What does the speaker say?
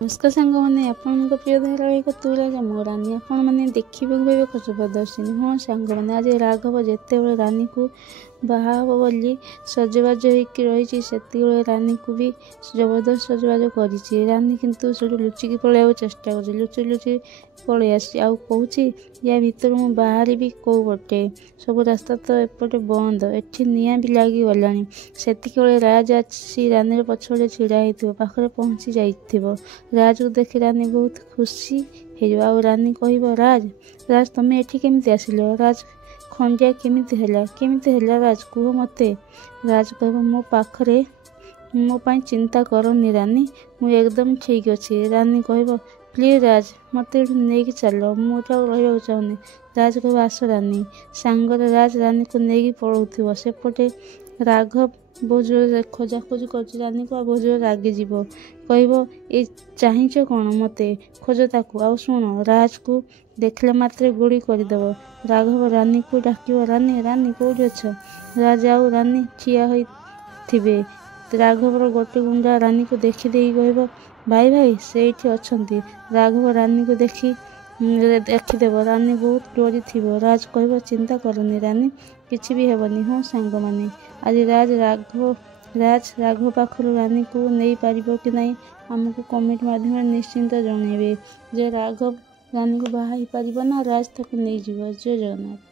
नमस्कार सांग मैंने आपण प्रिय धारावाहिक तू राजा मो रानी आपण मैंने देखिबे भाई खर्च प्रदर्शिनी। हाँ सांग मैंने आज राघव जिते रानी को बाहा बोली सजबाज होकर रही से रानी को भी जबरदस्त सजबाज कर रानी किंतु से लुचिकी पलैया चेष्टा कर लुचि लुचि पलि आसी कहूँ या भीतर मु बाहर भी कौ पटे सब रास्ता तो एपटे बंद एठी निआं भी लगी गला से राज आसी रानी पछड़े छिड़ा हो पाखे पहुँची जाइथिबो। राज को देखि रानी बहुत खुशी हो रानी कह राज राज तुम एठी केमिति आसिल राज खंडिया केमिति हैला राज कह मते राज कह मो पाखरे मो पाई चिंता करनी रानी मु एकदम ठीक अच्छे रानी कह प्लीज राज मत नहीं चल मुझे रहा चाहूनी राज कह आस रानी सांगर राज रानी को लेकिन पलाऊ सेपटे राघव बहुत जोर खोजाखोजी कर रानी को बहुत जोर रागी जीव कह ये चाहच कौन मत खोज ताकू आ शुण राज को देखले मात्रे गुड़ी करदेव। राघव रानी को डाक रानी रानी कौटी अच्छ राज आउ रानी ठिया थे राघवर गोटे गुंडा रानी को देखीदे कह भाई भाई से अच्छा राघव रानी को देखीदेव रानी बहुत डरी थी राज कह चिंता करनी रानी किसी भी हेबनी। हाँ सांग माने आज राज राघव पाखर रानी को नहीं पार कि नहीं आमको कमेंट माध्यम निश्चिंत जनइबे जे राघव रानी को बाहा पार ना राज ताको नहीं जीव। जय जगन्नाथ।